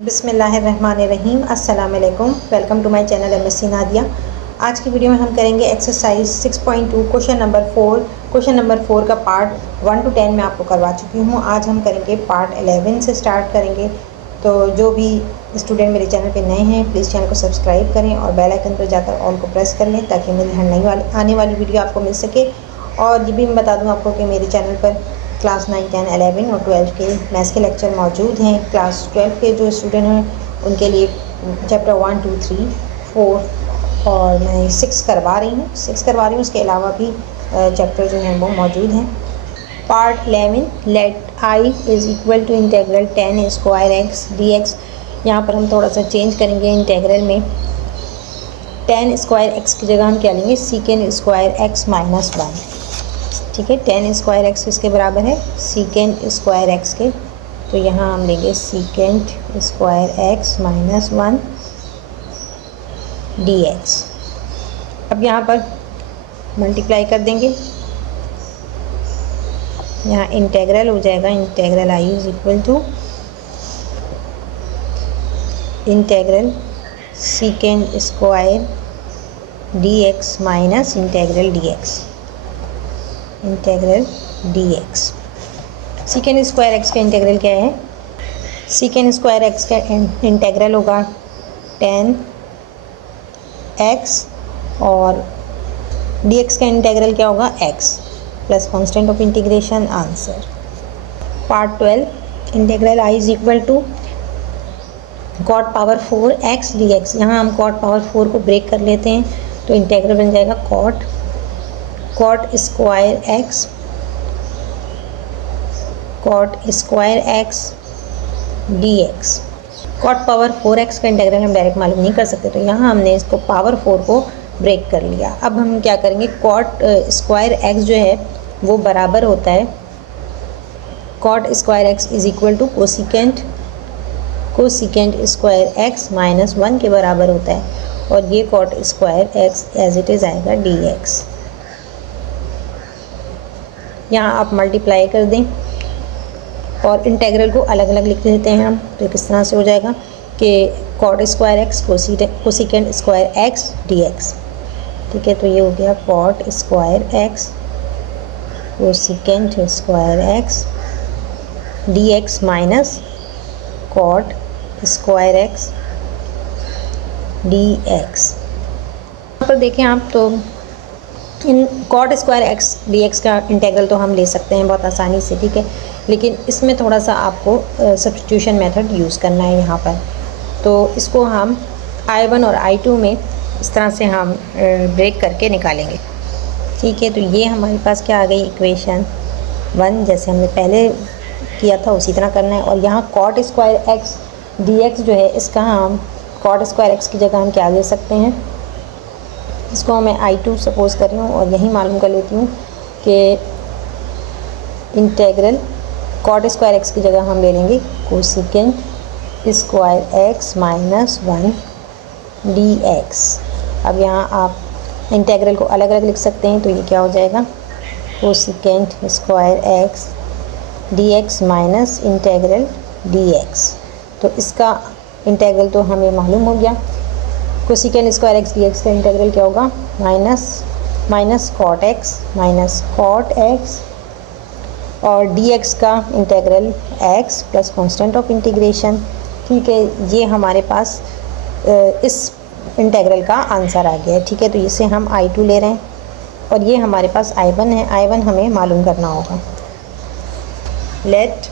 बिस्मिल्लाहिर्रहमानिर्रहीम अस्सलाम वालेकुम। Welcome to my channel MSc Nadia. आज की वीडियो में हम करेंगे exercise 6.2 question number 4। Question number 4 का पार्ट 1 to 10 मैं आपको करवा चुकी हूँ। आज हम करेंगे पार्ट 11 से स्टार्ट करेंगे। तो जो भी स्टूडेंट मेरे चैनल पे नए हैं प्लीज़ चैनल को सब्सक्राइब करें और बेल आइकन पर जाकर ऑल को प्रेस कर लें ताकि मेरी हर नई आने वाली वीडियो आपको मिल सके। और ये भी मैं बता दूँ आपको कि मेरे चैनल पर क्लास 9, 10, 11 और 12 के मैथ्स के लेक्चर मौजूद हैं। क्लास 12 के जो स्टूडेंट हैं उनके लिए चैप्टर 1, 2, 3, 4 और मैं 6 करवा रही हूँ। उसके अलावा भी चैप्टर जो हैं वो मौजूद हैं। Part 11 let I is equal to integral 10 square x d x. यहाँ पर हम थोड़ा सा चेंज करेंगे इंटेग्रल में। 10 स्क्वायर एक्स की जगह हम क्या लेंगे, सीकेंड स्क्वायर एक्स माइनस 1। ठीक है, 10 स्क्वायर एक्स किसके बराबर है, सीकेंड स्क्वायर एक्स के। तो यहाँ हम लेंगे सीकेंड square x minus 1 D x. अब यहाँ पर मल्टीप्लाई कर देंगे, यहाँ इंटेग्रल हो जाएगा, integral I is equal to integral secant square d x minus integral d x, integral d x. Secant square x का इंटेग्रल क्या है, सीकेंड स्क्वायर एक्स का इंटेग्रल होगा 10 एक्स और डी एक्स का इंटेग्रल क्या होगा, x plus constant of integration answer. Part 12 integral I is equal to cot power 4 x d x. यहाँ हम कॉट पावर 4 को ब्रेक कर लेते हैं तो इंटेग्रल बन जाएगा cot square x, cot square x d x. Cot power 4 x का इंटेग्रल हम डायरेक्ट मालूम नहीं कर सकते, तो यहाँ हमने इसको पावर 4 को ब्रेक कर लिया। अब हम क्या करेंगे, कॉट स्क्वायर एक्स जो है वो बराबर होता है cot square x is equal to cosecant square x minus 1 के बराबर होता है, और ये cot square x as it is आएगा डी एक्स। यहाँ आप मल्टीप्लाई कर दें और इंटेग्रल को अलग अलग लिख देते हैं हम, तो किस तरह से हो जाएगा कि cot square x cosecant square x d x. ठीक है, तो ये हो गया cot square x cosecant square x d x minus cot square x d x. यहाँ पर देखें आप, तो इन cot square x d x का इंटेग्रल तो हम ले सकते हैं बहुत आसानी से। ठीक है, लेकिन इसमें थोड़ा सा आपको सब्स्टिट्यूशन मेथड यूज़ करना है यहाँ पर। तो इसको हम I1 और I2 में इस तरह से हम ब्रेक करके निकालेंगे। ठीक है, तो ये हमारे पास क्या आ गई, इक्वेशन 1 जैसे हमने पहले किया था उसी तरह करना है। और यहाँ cot square x d x जो है, इसका हम कॉट स्क्वायर एक्स की जगह हम क्या ले सकते हैं, इसको मैं I2 सपोज़ कर रही हूँ और यही मालूम कर लेती हूँ कि इंटेग्रल कॉट स्क्वायर एक्स की जगह हम ले लेंगे cosecant square x minus 1 D x. अब यहाँ आप इंटेग्रल को अलग अलग लिख सकते हैं, तो ये क्या हो जाएगा, cosecant square x d x minus integral d x. तो इसका इंटेग्रल तो हमें मालूम हो गया, cosecant square x d x का इंटेग्रल क्या होगा, माइनस कॉट एक्स और डी एक्स का integral x plus constant of integration. ठीक है, ये हमारे पास इस इंटेग्रल का आंसर आ गया है। ठीक है, तो इसे हम I2 ले रहे हैं और ये हमारे पास I1 है। I1 हमें मालूम करना होगा। Let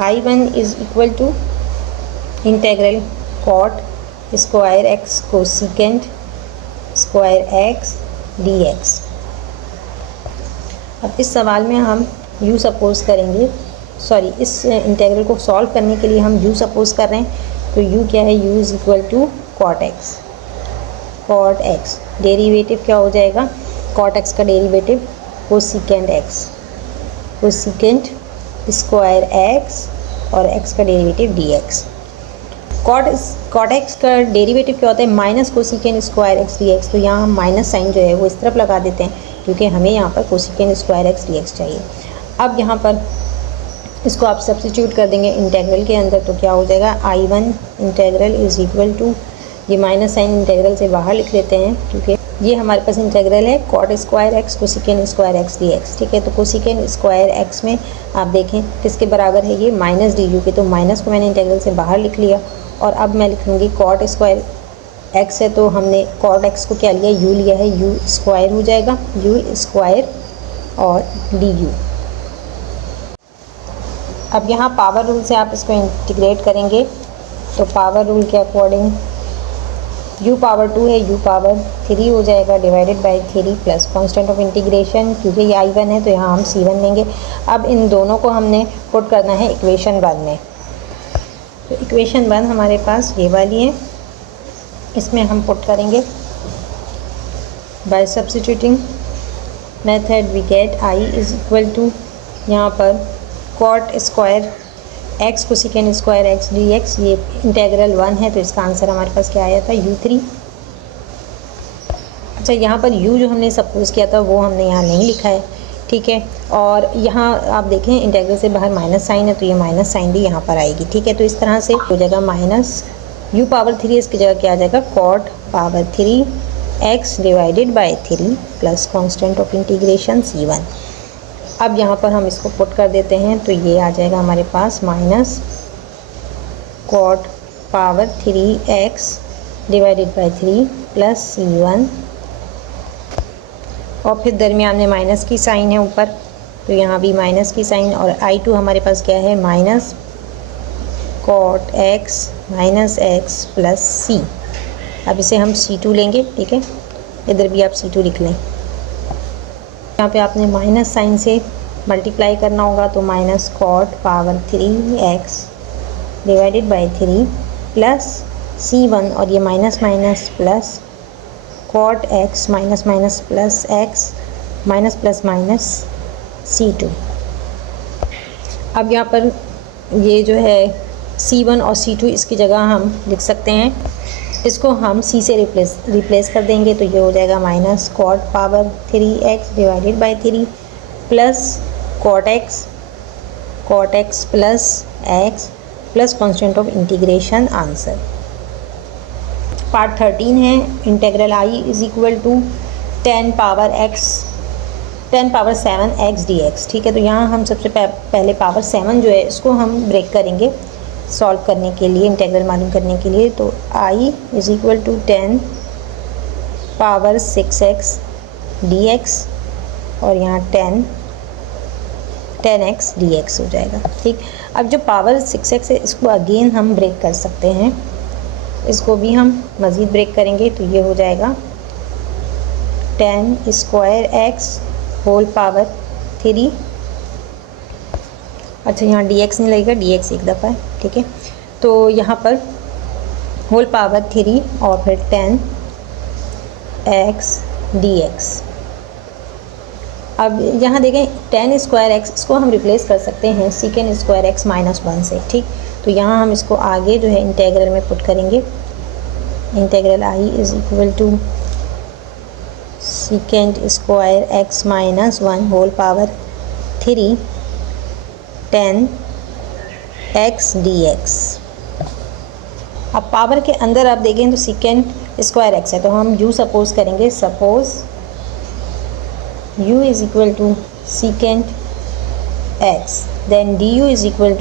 I1 is equal to integral cot square x cosecant square x d x. अब इस सवाल में हम यू सपोज़ करेंगे, सॉरी इस इंटेग्रल को सॉल्व करने के लिए हम यू सपोज़ कर रहे हैं। तो यू क्या है, u is equal to cot x. Derivative क्या हो जाएगा, कॉट एक्स का डेरिवेटिव कोसिकेंड स्क्वायर एक्स और एक्स का derivative d x. Cot x का डेरिवेटिव क्या होता है, minus cosecant square x d x. तो यहाँ हम माइनस साइन जो है वो इस तरफ लगा देते हैं क्योंकि हमें यहाँ पर cosecant square x d x चाहिए। अब यहाँ पर इसको आप सब्स्टिट्यूट कर देंगे इंटेग्रल के अंदर, तो क्या हो जाएगा I1 integral is equal to, ये माइनस साइन इंटेग्रल से बाहर लिख लेते हैं क्योंकि ये हमारे पास इंटेग्रल है cot square x cosecant square x d x. ठीक है, तो कोसिकेन स्क्वायर एक्स में आप देखें किसके बराबर है, ये माइनस डी यू के, तो माइनस को मैंने इंटेग्रल से बाहर लिख लिया। और अब मैं लिख लूँगी कॉट स्क्वायर एक्स है तो हमने कॉट एक्स को क्या लिया, यू लिया है, यू स्क्वायर हो जाएगा, यू स्क्वायर और डी यू। अब यहाँ पावर रूल से आप इसको इंटीग्रेट करेंगे तो पावर रूल के अकॉर्डिंग u पावर 2 है, u पावर 3 हो जाएगा divided by 3 plus constant of integration, क्योंकि ये I1 है तो यहाँ हम C1 लेंगे। अब इन दोनों को हमने पुट करना है इक्वेशन 1 में। तो इक्वेशन 1 हमारे पास ये वाली है, इसमें हम पुट करेंगे by substituting method we get I is equal to, यहाँ पर cot square x cosecant square x d x, ये इंटेग्रल 1 है तो इसका आंसर हमारे पास क्या आया था, u3। अच्छा, यहाँ पर u जो हमने सपोज किया था वो हमने यहाँ नहीं लिखा है। ठीक है, और यहाँ आप देखें इंटेग्रल से बाहर माइनस साइन है तो ये माइनस साइन भी यहाँ पर आएगी। ठीक है, तो इस तरह से हो जाएगा माइनस u पावर 3, इसकी जगह क्या आ जाएगा cot power 3 x divided by 3 plus constant of integration C1। अब यहाँ पर हम इसको पुट कर देते हैं तो ये आ जाएगा हमारे पास minus cot power 3x divided by 3 plus C1, और फिर दरमियान में माइनस की साइन है ऊपर तो यहाँ भी माइनस की साइन, और I2 हमारे पास क्या है minus cot x minus x plus C। अब इसे हम C2 लेंगे। ठीक है, इधर भी आप C2 लिख लें। यहाँ पे आपने माइनस साइन से मल्टीप्लाई करना होगा तो minus cot power 3x divided by 3 plus C1, और ये minus minus plus cot x minus minus plus x minus plus minus C2। अब यहाँ पर ये जो है C1 और C2 इसकी जगह हम लिख सकते हैं, इसको हम C से रिप्लेस कर देंगे तो ये हो जाएगा minus cot power 3x divided by 3 plus cot x plus x plus constant of integration answer. Part 13 है, integral I is equal to 10 power 7 x dx। ठीक है, तो यहाँ हम सबसे पहले पावर 7 जो है इसको हम ब्रेक करेंगे सॉल्व करने के लिए, इंटेग्रल मालूम करने के लिए। तो I is equal to 10 power 6x dx और यहाँ 10x dx हो जाएगा। ठीक, अब जो पावर 6x है इसको अगेन हम ब्रेक कर सकते हैं, इसको भी हम मज़ीद ब्रेक करेंगे तो ये हो जाएगा 10 स्क्वायर x होल पावर 3। अच्छा, यहाँ dx नहीं लगेगा, dx एक दफ़ा है। ठीक है, तो यहाँ पर होल पावर 3 और फिर 10x dx। अब यहाँ देखें 10 स्क्वायर एक्स, इसको हम रिप्लेस कर सकते हैं सीकेंड स्क्वायर एक्स माइनस 1 से। ठीक, तो यहाँ हम इसको आगे जो है इंटेग्रल में पुट करेंगे। Integral I is equal to secant square x minus 1 whole power 3 10x dx। अब पावर के अंदर आप देखें तो सीकेंड स्क्वायर एक्स है तो हम u सपोज करेंगे, suppose u is equal to secant x, then du is equal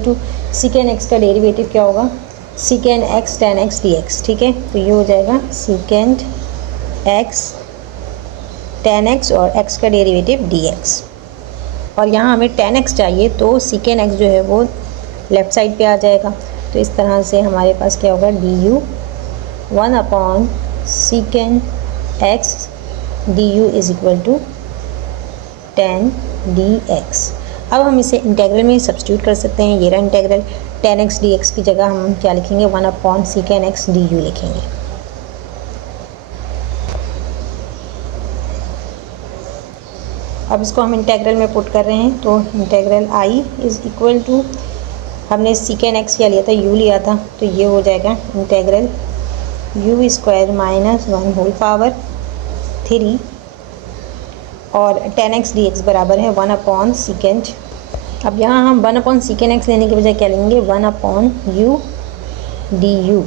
to secant x का डेरिवेटिव क्या होगा, सीकेंड x 10x dx। ठीक है, तो ये हो जाएगा सीकेंड x 10x और x का डेरिवेटिव dx। और यहाँ हमें 10x चाहिए तो सीकेंड x जो है वो लेफ़्ट साइड पे आ जाएगा। तो इस तरह से हमारे पास क्या होगा, du 1 upon secant x du is equal to 10 dx। अब हम इसे इंटेग्रल में सब्स्टिट्यूट कर सकते हैं। ये रहा इंटेग्रल, 10x dx की जगह हम क्या लिखेंगे, 1 अपॉन सीकेंड x du लिखेंगे। अब इसको हम इंटेग्रल में पुट कर रहे हैं तो integral I is equal to, हमने सीकेंड x क्या लिया था, u लिया था, तो ये हो जाएगा integral u square minus 1 whole power 3 और 10x dx बराबर है 1 अपॉन सीकेंड अब यहाँ हम 1 अपॉन सीकेंड एक्स लेने के बजाय क्या लेंगे, 1 अपॉन यू डी यू।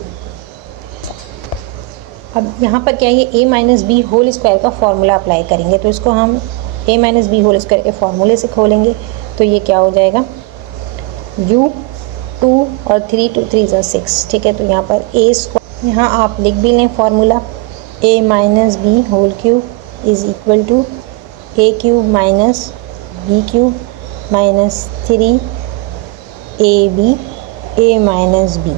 अब यहाँ पर क्या है, ये a minus b whole square का फॉर्मूला अप्लाई करेंगे, तो इसको हम a minus b whole square के फॉर्मूले से खोलेंगे। तो ये क्या हो जाएगा, u 2 और 3 2 3 6, ठीक है। तो यहाँ पर a स्क्वायर, यहाँ आप लिख भी लें formula, a minus b whole cube is equal to a cube minus b cube minus 3 ab a minus b,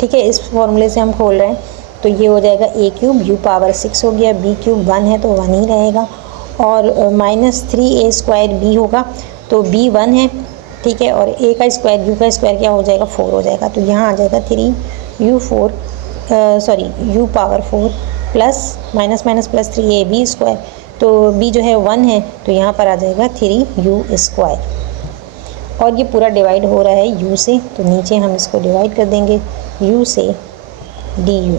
ठीक है। इस फॉर्मूले से हम खोल रहे हैं, तो ये हो जाएगा a क्यूब, u पावर 6 हो गया, b क्यूब 1 है तो 1 ही रहेगा, और माइनस 3a स्क्वायर b होगा, तो b 1 है, ठीक है। और a का स्क्वायर u का स्क्वायर क्या हो जाएगा, 4 हो जाएगा। तो यहाँ आ जाएगा 3u power 4 plus minus minus plus 3ab square, तो b जो है 1 है, तो यहाँ पर आ जाएगा 3u स्क्वायर। और ये पूरा डिवाइड हो रहा है u से, तो नीचे हम इसको डिवाइड कर देंगे u से du।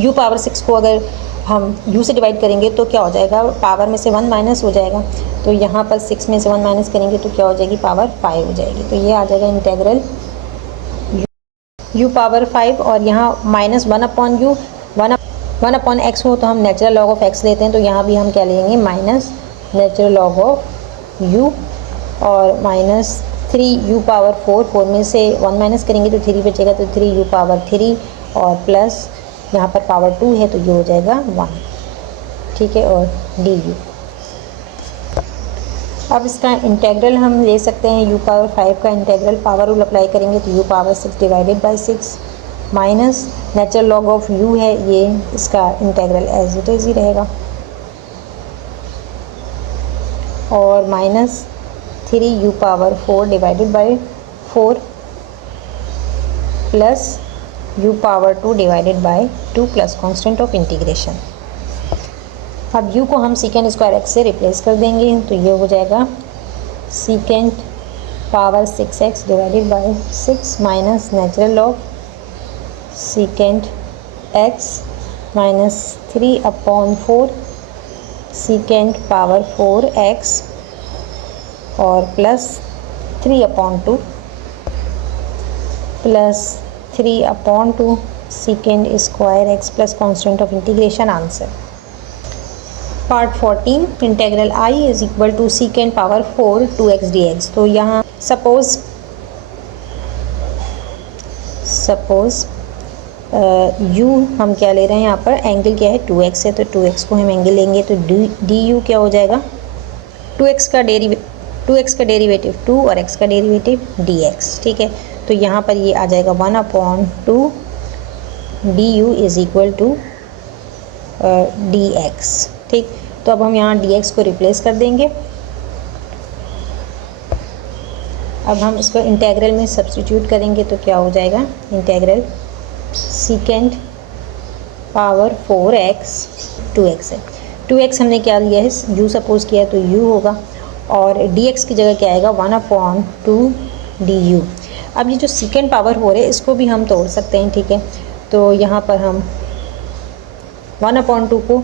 u पावर 6 को अगर हम u से डिवाइड करेंगे तो क्या हो जाएगा, पावर में से 1 माइनस हो जाएगा, तो यहाँ पर 6 में से 1 माइनस करेंगे तो क्या हो जाएगी, पावर 5 हो जाएगी। तो ये आ जाएगा इंटेग्रल u पावर 5, और यहाँ minus 1 upon you, 1 upon x हो तो हम नेचुरल लॉग ऑफ एक्स लेते हैं, तो यहाँ भी हम क्या लेंगे, minus natural log of u, और माइनस 3u पावर 4 में से 1 माइनस करेंगे तो 3 बचेगा, तो 3u पावर 3, और प्लस यहाँ पर पावर 2 है तो ये हो जाएगा 1, ठीक है। और du, अब इसका इंटेग्रल हम ले सकते हैं, u पावर 5 का इंटेग्रल पावर रूल अप्लाई करेंगे तो u power 6 divided by 6 minus natural log of u है, ये इसका इंटेग्रल एज इट इज़ ही रहेगा, और minus 3u power 4 divided by 4 plus u power 2 divided by 2 plus constant of integration. अब u को हम सीकेंड स्क्वायर एक्स से रिप्लेस कर देंगे, तो ये हो जाएगा सीकेंड power 6x divided by 6 minus natural log सीकेंड x minus 3 upon 4 secant power 4x, और plus 3 upon 2 plus 3 upon 2 secant square x plus constant of integration. Answer part 14, integral i is equal to secant power 4 2x dx। तो यहाँ suppose u हम क्या ले रहे हैं, यहाँ पर एंगल क्या है, 2x है, तो 2x को हम एंगल लेंगे, तो du क्या हो जाएगा, 2x का डेरिवेटिव 2 और x का डेरिवेटिव dx, ठीक है। तो यहाँ पर ये आ जाएगा 1 upon 2 du is equal to dx, ठीक। तो अब हम यहाँ dx को रिप्लेस कर देंगे। अब हम इसको इंटेग्रल में सब्स्टिट्यूट करेंगे तो क्या हो जाएगा, इंटेग्रल सीकेंड पावर 4x 2x है, 2x हमने क्या लिया है, u सपोज किया है तो u होगा, और dx की जगह क्या आएगा, 1 अपॉन 2 du। अब ये जो सीकेंड पावर 4 है इसको भी हम तोड़ सकते हैं, ठीक है। तो यहाँ पर हम 1 अपॉन 2 को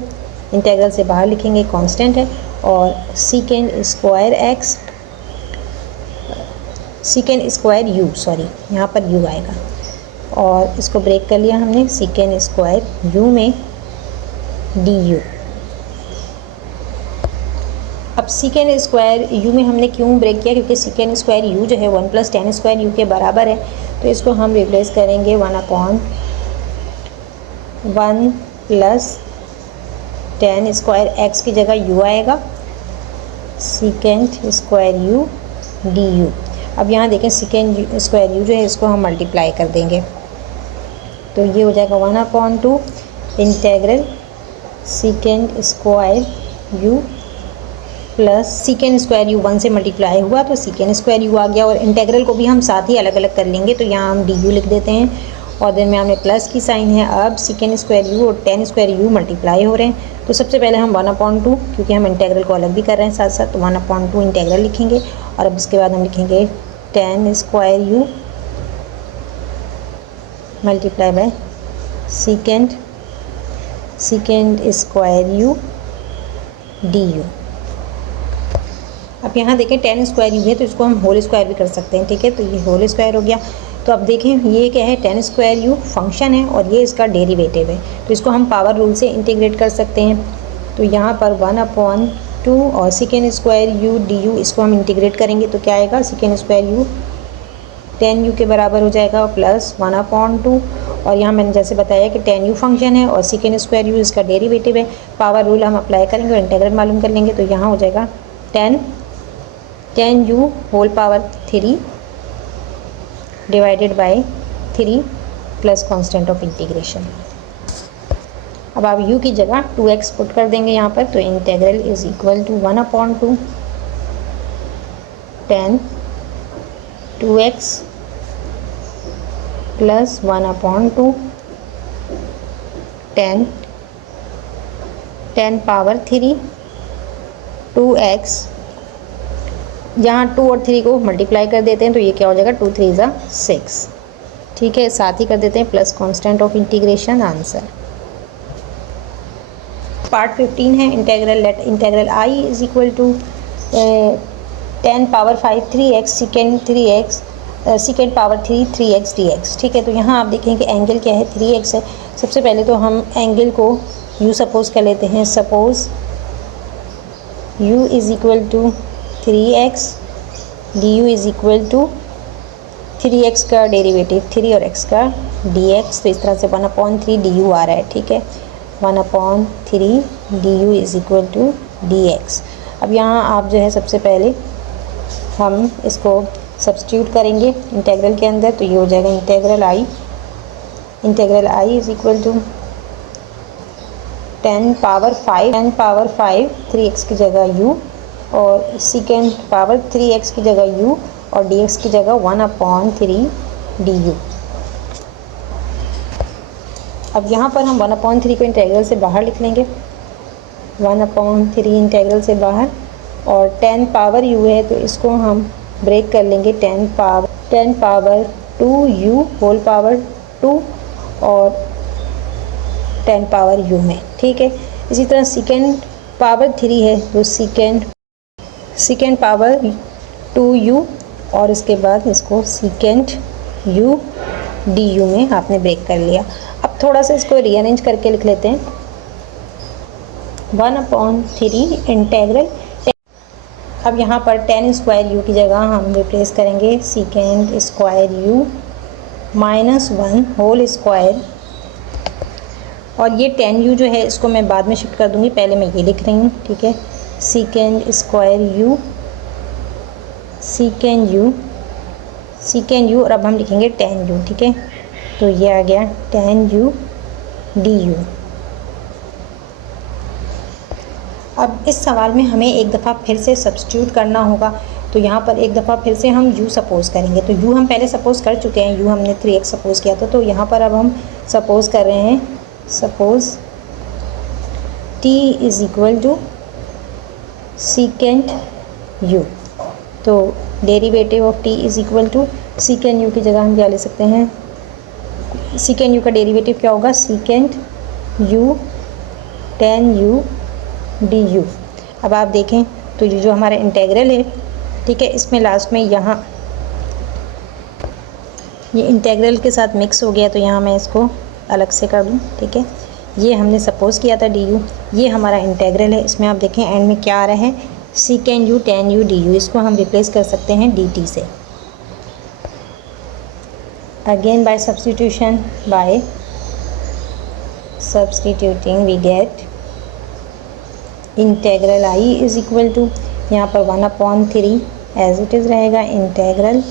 इंटेग्रल से बाहर लिखेंगे, कांस्टेंट है, और सीकेंड square x, secant square u, sorry यहाँ पर u आएगा, और इसको ब्रेक कर लिया हमने, सीकेंड स्क्वायर u में du। अब सीकेंड स्क्वायर u में हमने क्यों ब्रेक किया, क्योंकि सीकेंड स्क्वायर u जो है 1 प्लस टेन स्क्वायर u के बराबर है, तो इसको हम रिप्लेस करेंगे 1 upon 1 plus ten square x की जगह u आएगा, सीकेंड स्क्वायर u du। अब यहाँ देखें सीकेंड स्क्वायर u जो है इसको हम मल्टीप्लाई कर देंगे, तो ये हो जाएगा 1 upon 2 integral secant square u plus secant square u 1 से मल्टीप्लाई हुआ तो सीकेंड स्क्वायर u आ गया, और इंटेग्रल को भी हम साथ ही अलग अलग कर लेंगे, तो यहाँ हम du लिख देते हैं, और देन में हमने प्लस की साइन है। अब सीकेंड स्क्वायर u और टेन स्क्वायर u मल्टीप्लाई हो रहे हैं, तो सबसे पहले हम 1 अपॉन 2, क्योंकि हम इंटेग्रल को अलग भी कर रहे हैं साथ साथ, तो 1 अपॉन 2 इंटेग्रल लिखेंगे, और अब इसके बाद हम लिखेंगे ten square u multiply by secant square u du। अब यहाँ देखें 10 स्क्वायर यू है तो इसको हम होल स्क्वायर भी कर सकते हैं, ठीक है। तो ये होल स्क्वायर हो गया। तो अब देखें ये क्या है, 10 स्क्वायर यू फंक्शन है और ये इसका डेरिवेटिव है, तो इसको हम पावर रूल से इंटीग्रेट कर सकते हैं। तो यहाँ पर 1/2 और secant square U D you, इसको हम इंटीग्रेट करेंगे तो क्या आएगा, सेकेंड स्क्वायर यू 10 यू के बराबर हो जाएगा प्लस 1/2। और यहाँ मैंने जैसे बताया कि 10 यू फंक्शन है और सेकेंड स्क्वायर यू इसका डेरिवेटिव है। पावर रूल हम अप्लाई करेंगे और इंटीग्रल मालूम कर लेंगे। तो यहाँ हो जाएगा 10 u whole power 3 divided by 3 plus constant of integration. अब आप u की जगह 2x पुट कर देंगे यहाँ पर। तो integral is equal to 1/2 10 2x plus 1/2 10 power 3 2x, यहाँ 2 और 3 को मल्टीप्लाई कर देते हैं तो ये क्या हो जाएगा, 2 3 ज़ा 6, ठीक है। साथ ही कर देते हैं plus constant of integration, answer. Part 15 है integral. Let integral i is equal to 10 power 5 3x secant power 3x dx, ठीक है। तो यहाँ आप देखें कि एंगल क्या है, 3x है। सबसे पहले तो हम एंगल को u सपोज कर लेते हैं। Suppose u is equal to 3x du is equal to 3x का डेरिवेटिव 3 और x का dx। तो इस तरह से 1/3 du आ रहा है, ठीक है। 1/3 du is equal to dx। अब यहाँ आप जो है सबसे पहले हम इसको सब्स्टिट्यूट करेंगे इंटीग्रल के अंदर। तो ये हो जाएगा integral i is equal to 10 power 5 3x की जगह u और सेकेंड पावर 3x की जगह u और dx की जगह 1/3 du। अब यहाँ पर हम 1/3 को इंटीग्रल से बाहर लिख लेंगे, 1/3 इंटीग्रल से बाहर। और 10 पावर u है तो इसको हम ब्रेक कर लेंगे 10 पावर 2u होल पावर 2 और 10 पावर u में, ठीक है। इसी तरह सेकेंड पावर 3 है तो सेकेंड पावर 2u और इसके बाद इसको सेकेंड u du में आपने ब्रेक कर लिया। अब थोड़ा सा इसको रीअरेंज करके लिख लेते हैं। 1/3 इंटीग्रल, अब यहाँ पर 10 स्क्वायर u की जगह हम रिप्लेस करेंगे secant square u minus 1 whole square. और ये 10u जो है इसको मैं बाद में शिफ्ट कर दूँगी, पहले मैं ये लिख रही हूँ, ठीक है। सेकेंड स्क्वायर सेकेंड u और अब हम लिखेंगे 10u, ठीक है। तो ये आ गया 10u du। अब इस सवाल में हमें एक दफ़ा फिर से सब्स्टिट्यूट करना होगा। तो यहाँ पर एक दफ़ा फिर से हम u सपोज़ करेंगे। तो u हम पहले सपोज़ कर चुके हैं, u हमने 3x सपोज़ किया था। तो यहाँ पर अब हम सपोज़ कर रहे हैं, suppose t is equal to secant u। तो derivative of t is equal to secant u की जगह हम क्या ले सकते हैं, सेकेंड u का डेरिवेटिव क्या होगा, सेकेंड u 10u du। अब आप देखें तो ये जो हमारा इंटीग्रल है, ठीक है, इसमें लास्ट में यहाँ ये इंटीग्रल के साथ मिक्स हो गया। तो यहाँ मैं इसको अलग से कर दूँ, ठीक है। ये हमने सपोज़ किया था du, ये हमारा इंटीग्रल है। इसमें आप देखें एंड में क्या आ रहा है, सेकेंड u 10u du। इसको हम रिप्लेस कर सकते हैं dt से। Again by substituting we get integral i is equal to, यहाँ पर 1/3 एज इट इज़ रहेगा। इंटीग्रल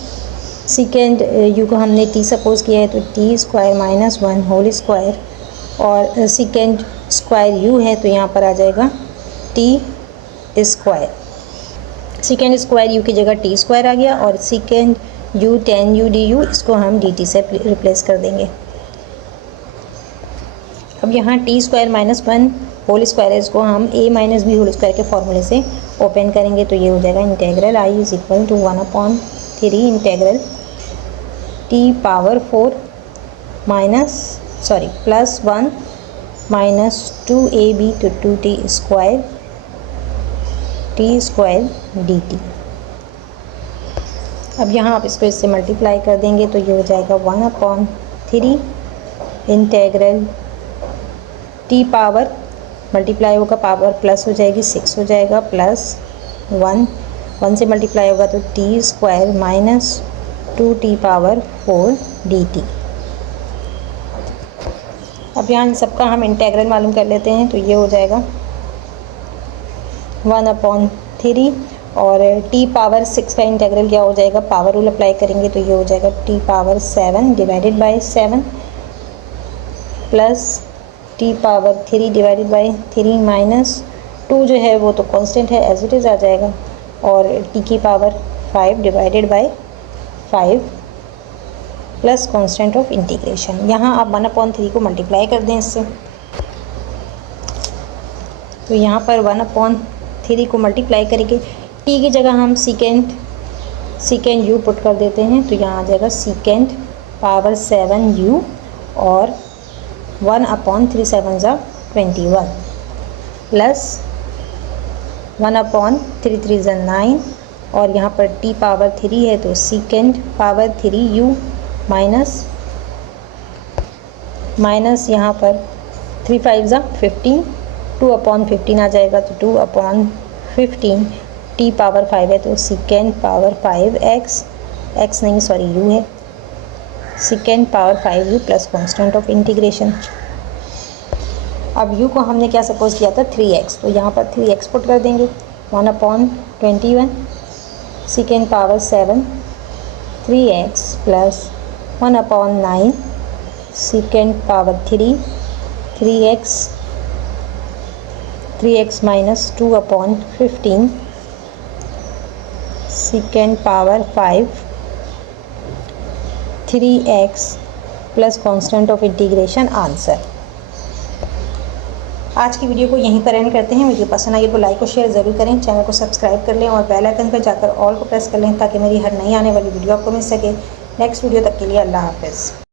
सेकेंड u को हमने t सपोज़ किया है तो t square minus 1 whole square और सेकेंड स्क्वायर u है तो यहाँ पर आ जाएगा t square. Secant square u की जगह t स्क्वायर आ गया और सेकेंड u 10u du, इसको हम dt से रिप्लेस कर देंगे। अब यहाँ t square minus 1 whole square है, इसको हम a minus b whole square के फॉर्मूले से ओपन करेंगे। तो ये हो जाएगा integral i is equal to 1/3 integral t power 4 plus 1 minus 2ab to 2t square t square d t. अब यहाँ आप इसको इससे मल्टीप्लाई कर देंगे तो ये हो जाएगा 1/3 इंटेग्रल टी पावर, मल्टीप्लाई होगा पावर प्लस हो जाएगी 6 हो जाएगा, प्लस 1 से मल्टीप्लाई होगा तो T square minus 2t power 4 dt। अब यहाँ इन सबका हम इंटेग्रल मालूम कर लेते हैं तो ये हो जाएगा 1/3 और t पावर 6 का इंटेग्रल क्या हो जाएगा, पावर रूल अप्लाई करेंगे तो ये हो जाएगा t power 7 divided by 7 plus t power 3 divided by 3 minus 2 जो है वो तो कांस्टेंट है एज इट इज़ आ जाएगा, और t की power 5 divided by 5 plus constant of integration. यहाँ आप 1/3 को मल्टीप्लाई कर दें इससे, तो यहाँ पर 1/3 को मल्टीप्लाई करेंगे, t की जगह हम सीकेंड u पुट कर देते हैं तो यहाँ आ जाएगा सीकेंड पावर 7u और 1/3 7 ज़ा 21 प्लस 1/3 3 ज़ा 9 और यहाँ पर t पावर 3 है तो सीकेंड पावर 3u माइनस यहाँ पर 3 5 ज़ा 15 2/15 आ जाएगा तो 2/15 t पावर 5 है तो सीकेंड पावर 5x x नहीं सॉरी u है, सीकेंड power 5u plus constant of integration. अब u को हमने क्या सपोज किया था 3x, तो यहाँ पर 3x पुट कर देंगे 1/21 सीकेंड power 7 3x plus 1/9 सीकेंड power 3x minus 2/15 सीकेंड power 5 3x plus constant of integration answer. आज की वीडियो को यहीं पर एंड करते हैं। वीडियो पसंद आई तो लाइक और शेयर ज़रूर करें, चैनल को सब्सक्राइब कर लें और बेल आइकन पर जाकर ऑल को प्रेस कर लें ताकि मेरी हर नई आने वाली वीडियो आपको मिल सके। नेक्स्ट वीडियो तक के लिए अल्लाह हाफ़िज़।